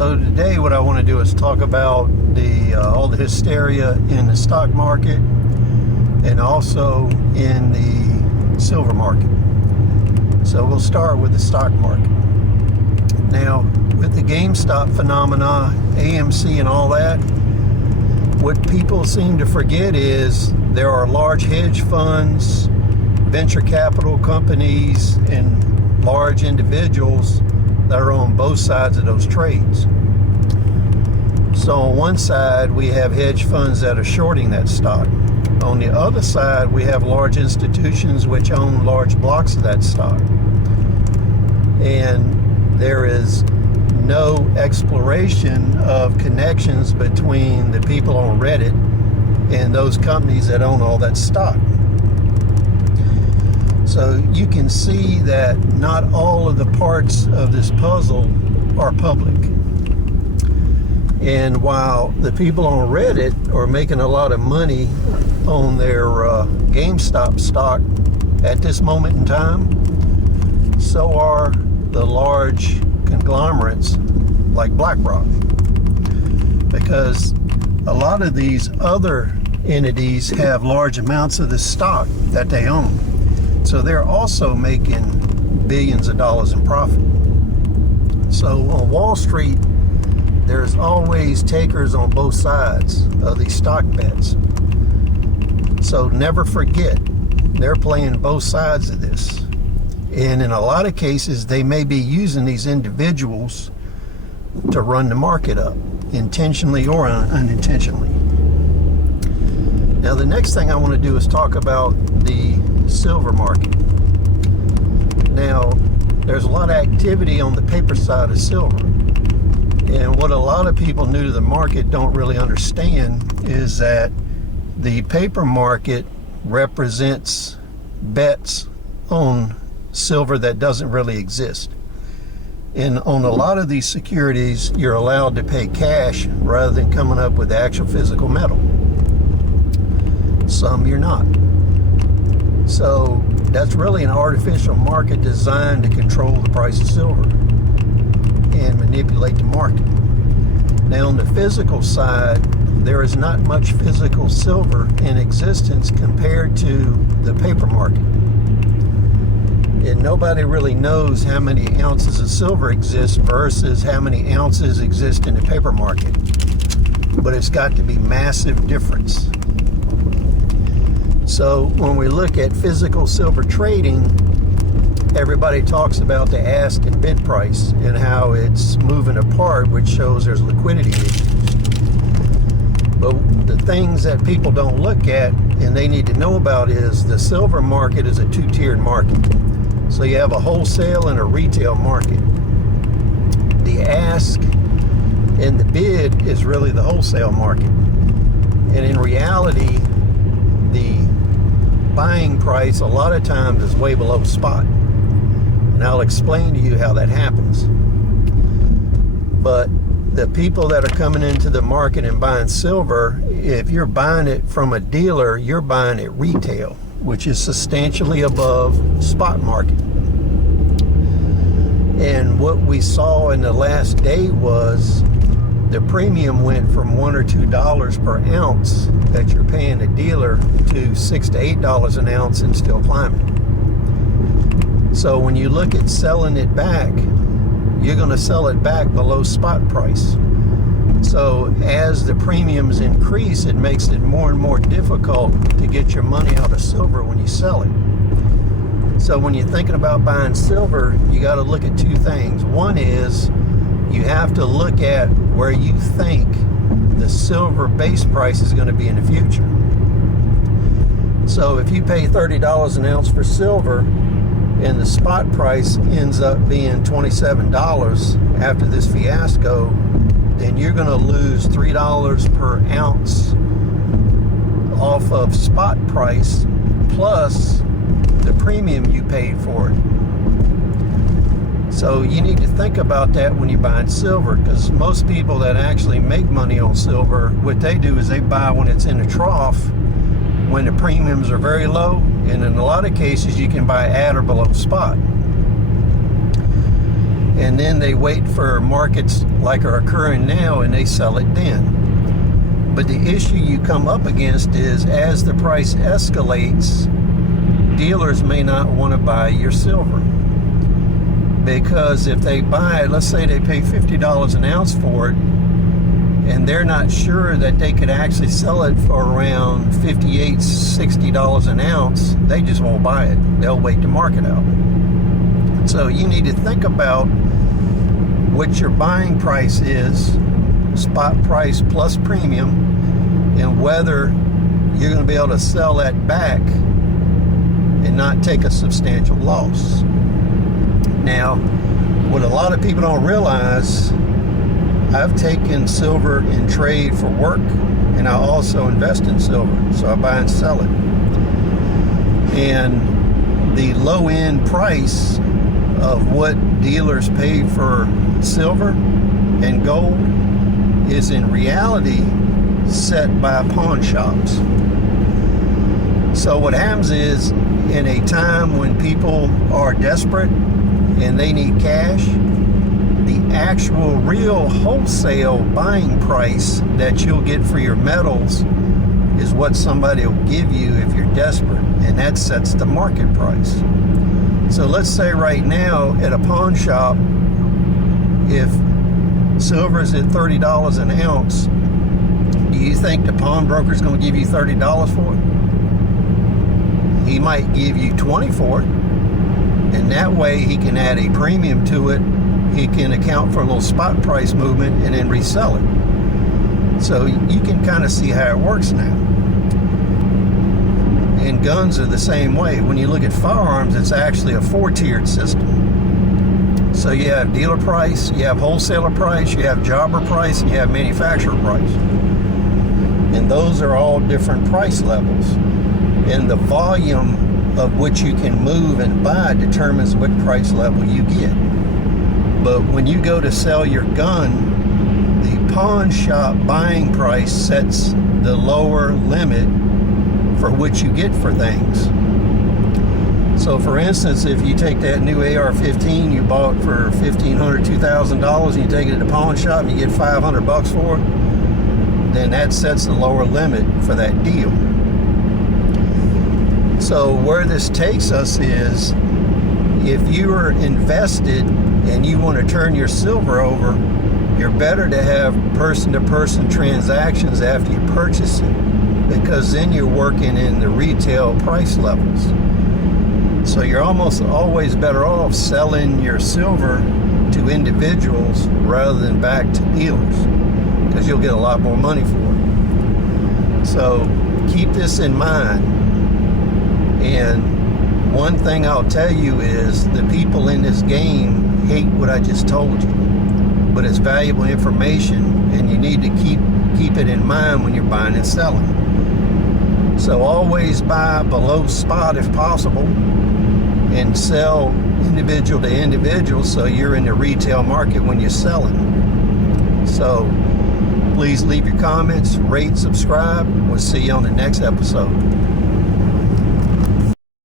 So today what I want to do is talk about all the hysteria in the stock market and also in the silver market. So we'll start with the stock market. Now, with the GameStop phenomena, AMC and all that, what people seem to forget is there are large hedge funds, venture capital companies, and large individuals that are on both sides of those trades. So on one side, we have hedge funds that are shorting that stock. On the other side, we have large institutions which own large blocks of that stock. And there is no exploration of connections between the people on Reddit and those companies that own all that stock. So you can see that not all of the parts of this puzzle are public. And while the people on Reddit are making a lot of money on their GameStop stock at this moment in time, so are the large conglomerates like BlackRock. Because a lot of these other entities have large amounts of the stock that they own. So they're also making billions of dollars in profit. So on Wall Street, there's always takers on both sides of these stock bets. So never forget, they're playing both sides of this. And in a lot of cases, they may be using these individuals to run the market up, intentionally or unintentionally. Now, the next thing I want to do is talk about the silver market. Now, there's a lot of activity on the paper side of silver. And what a lot of people new to the market don't really understand is that the paper market represents bets on silver that doesn't really exist. And on a lot of these securities, you're allowed to pay cash rather than coming up with actual physical metal. Some you're not. So that's really an artificial market designed to control the price of silver and manipulate the market. Now on the physical side, there is not much physical silver in existence compared to the paper market. And nobody really knows how many ounces of silver exist versus how many ounces exist in the paper market. But it's got to be massive difference. So when we look at physical silver trading, everybody talks about the ask and bid price and how it's moving apart, which shows there's liquidity issues. But the things that people don't look at and they need to know about is the silver market is a two-tiered market. So you have a wholesale and a retail market. The ask and the bid is really the wholesale market. And in reality, the buying price a lot of times is way below spot. And I'll explain to you how that happens. But the people that are coming into the market and buying silver, if you're buying it from a dealer, you're buying it retail, which is substantially above spot market. And what we saw in the last day was the premium went from $1 or $2 per ounce that you're paying a dealer to $6 to $8 an ounce and still climbing. So when you look at selling it back, you're going to sell it back below spot price. So as the premiums increase, it makes it more and more difficult to get your money out of silver when you sell it. So when you're thinking about buying silver, you got to look at two things. One is you have to look at where you think the silver base price is going to be in the future. So if you pay $30 an ounce for silver and the spot price ends up being $27 after this fiasco, then you're going to lose $3 per ounce off of spot price plus the premium you paid for it. So you need to think about that when you're buying silver, because most people that actually make money on silver, what they do is they buy when it's in a trough, when the premiums are very low, and in a lot of cases you can buy at or below spot. and then they wait for markets like are occurring now and they sell it then. But the issue you come up against is as the price escalates, dealers may not want to buy your silver. Because if they buy it, let's say they pay $50 an ounce for it, and they're not sure that they could actually sell it for around $58, $60 an ounce, they just won't buy it. They'll wait the market out. So you need to think about what your buying price is, spot price plus premium, and whether you're going to be able to sell that back and not take a substantial loss. Now, what a lot of people don't realize, I've taken silver in trade for work, and I also invest in silver, so I buy and sell it. And the low end price of what dealers pay for silver and gold is in reality set by pawn shops. So what happens is, in a time when people are desperate and they need cash, the actual real wholesale buying price that you'll get for your metals is what somebody will give you if you're desperate, and that sets the market price. So let's say right now at a pawn shop, if silver is at $30 an ounce, do you think the pawnbroker is going to give you $30 for it? He might give you $20 for it, and that way he can add a premium to it. He can account for a little spot price movement and then resell it. So you can kind of see how it works now. And guns are the same way. When you look at firearms, it's actually a 4-tiered system. So you have dealer price, you have wholesaler price, you have jobber price, and you have manufacturer price. And those are all different price levels. And the volume of which you can move and buy determines what price level you get. But when you go to sell your gun, the pawn shop buying price sets the lower limit for what you get for things. So for instance, if you take that new AR-15 you bought for $1,500, $2,000, and you take it to the pawn shop and you get $500 for it, then that sets the lower limit for that deal. So where this takes us is, if you are invested and you want to turn your silver over, you're better to have person-to-person transactions after you purchase it, because then you're working in the retail price levels. So you're almost always better off selling your silver to individuals rather than back to dealers, because you'll get a lot more money for it. So keep this in mind. And one thing I'll tell you is, the people in this game hate what I just told you, but it's valuable information, and you need to keep it in mind when you're buying and selling. So always buy below spot if possible, and sell individual to individual, so you're in the retail market when you're selling. So please leave your comments, rate, subscribe. We'll see you on the next episode.